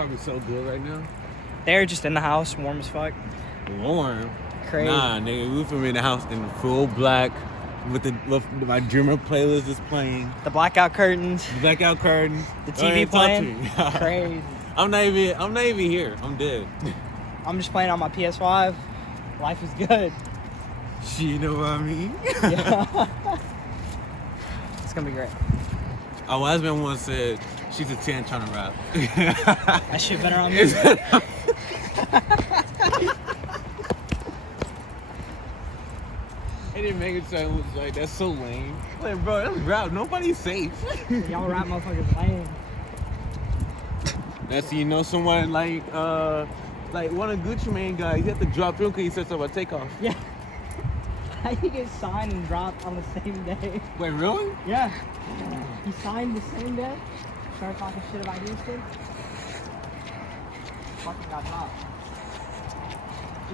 probably so good right now. They're just in the house, warm as fuck. Warm. Crazy. Nah, nigga, we from in the house in full black with my Dreamer playlist is playing. The blackout curtains. The blackout curtains. The TV playing. Crazy. I'm not even here. I'm dead. I'm just playing on my PS5. Life is good. You know what I mean? Yeah. It's gonna be great. A wise man once said, she's a 10 trying to rap. That shit better on me. It didn't make it sound like that's so lame. Like, bro, that's rap. Nobody's safe. Y'all rap motherfuckers lame. That's, you know, someone like one of Gucci Mane guys, he had to drop through because he said something about Takeoff. Yeah. How you get signed and dropped on the same day? Wait, really? Yeah. He signed the same day. Started talking shit about Houston. Fucking got dropped.